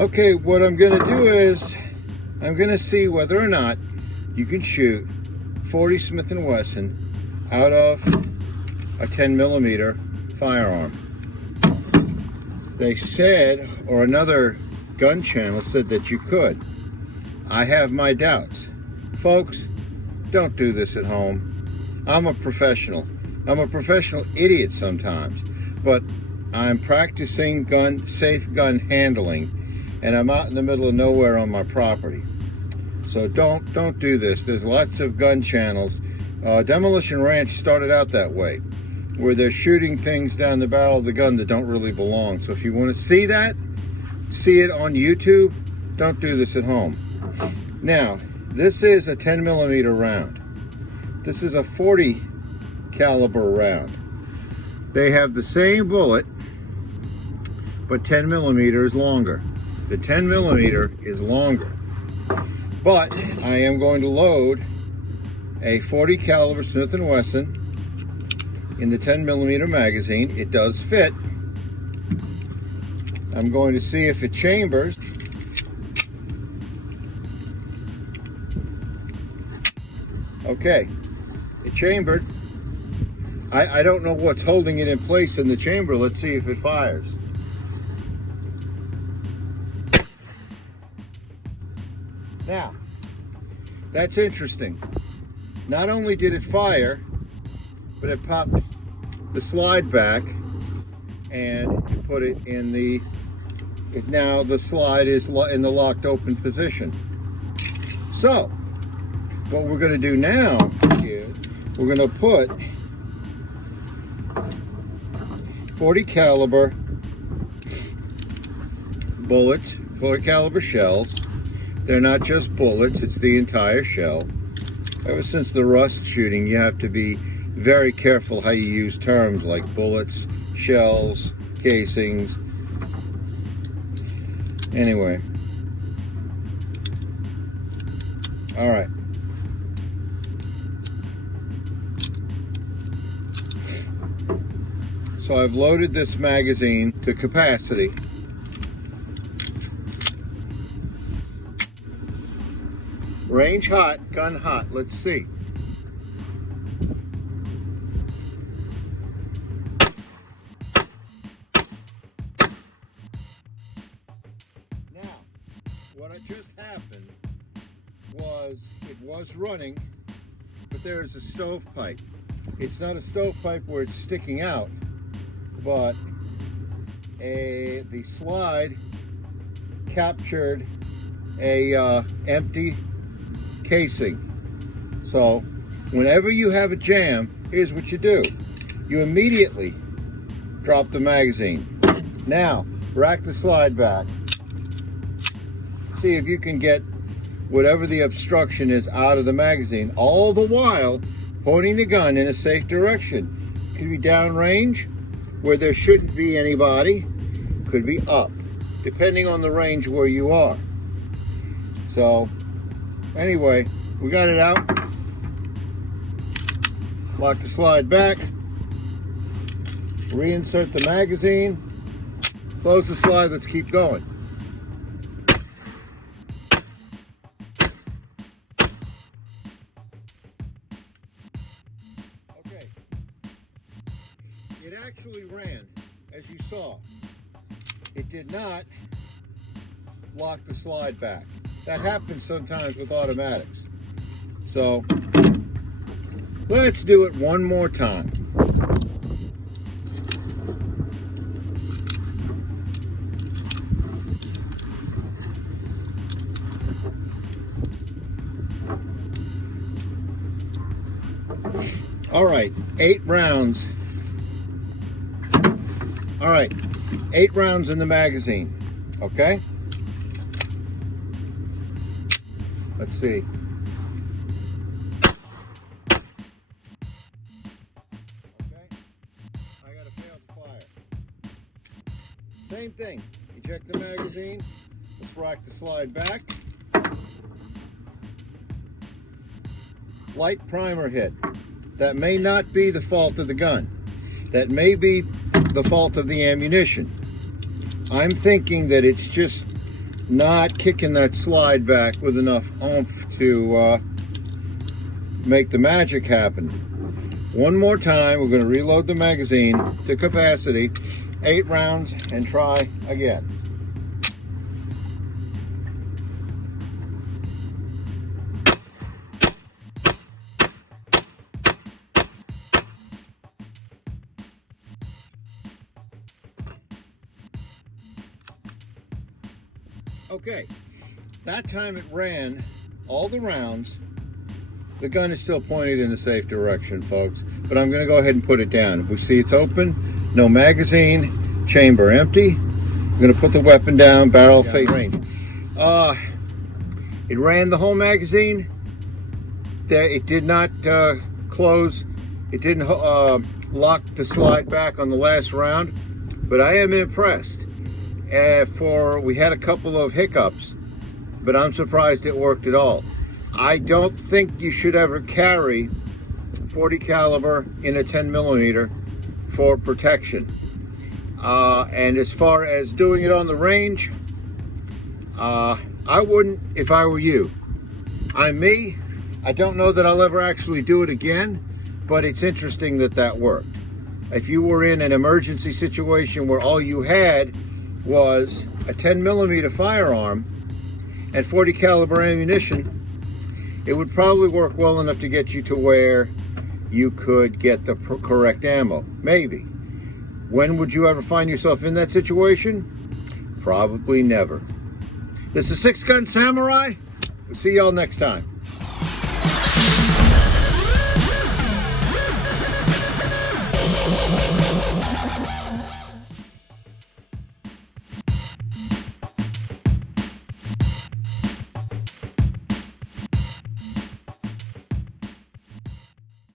Okay, what I'm gonna do is I'm gonna see whether or not you can shoot 40 Smith and Wesson out of a 10mm firearm. They said, or another gun channel said that you could. I have my doubts. Folks, don't do this at home. I'm a professional. I'm a professional idiot sometimes, but I'm practicing safe gun handling, and I'm out in the middle of nowhere on my property. So don't do this. There's lots of gun channels. Demolition Ranch started out that way, where they're shooting things down the barrel of the gun that don't really belong. So if you want to see that, see it on YouTube. Don't do this at home. Now, this is a 10mm round. This is a 40 caliber round. They have the same bullet, but 10mm is longer. The 10mm is longer. But I am going to load a 40 caliber Smith and Wesson in the 10mm magazine. It does fit. I'm going to see if it chambers. Okay, it chambered. I don't know what's holding it in place in the chamber. Let's see if it fires. Now, that's interesting. Not only did it fire, but it popped the slide back and put it in the, now the slide is in the locked open position. So, what we're going to do now is we're going to put 40 caliber bullets, 40 caliber shells. They're not just bullets, it's the entire shell. Ever since the rust shooting, you have to be very careful how you use terms like bullets, shells, casings. Anyway. All right. So I've loaded this magazine to capacity. Range hot, gun hot. Let's see. Now, what just happened was it was running, but there's a stovepipe. It's not a stovepipe where it's sticking out, but the slide captured a empty casing. So whenever you have a jam, here's what you do. You immediately drop the magazine. Now, rack the slide back. See if you can get whatever the obstruction is out of the magazine, all the while pointing the gun in a safe direction. Could be downrange, where there shouldn't be anybody. Could be up, depending on the range where you are. So, anyway, we got it out. Lock the slide back. Reinsert the magazine. Close the slide, let's keep going. Okay. It actually ran, as you saw. It did not lock the slide back. That happens sometimes with automatics. So, let's do it one more time. All right, 8 rounds. All right, 8 rounds in the magazine, okay? Let's see. Okay, I got a failed fire. Same thing, eject the magazine, let's rack the slide back. Light primer hit. That may not be the fault of the gun. That may be the fault of the ammunition. I'm thinking that it's just not kicking that slide back with enough oomph to make the magic happen. One more time, we're going to reload the magazine to capacity, 8 rounds, and try again. Okay, that time it ran all the rounds. The gun is still pointed in the safe direction, folks, but I'm going to go ahead and put it down. We see it's open, no magazine, chamber empty. I'm going to put the weapon down, barrel face range. It ran the whole magazine. It did not close. It didn't lock the slide back on the last round, but I am impressed. We had a couple of hiccups, but I'm surprised it worked at all. I don't think you should ever carry 40 caliber in a 10 millimeter for protection. And as far as doing it on the range, I wouldn't if I were you. I'm me. I don't know that I'll ever actually do it again, but it's interesting that that worked. If you were in an emergency situation where all you had was a 10 millimeter firearm and 40 caliber ammunition, it would probably work well enough to get you to where you could get the correct ammo. Maybe. When would you ever find yourself in that situation? Probably never. This is Six Gun Samurai. We'll see y'all next time.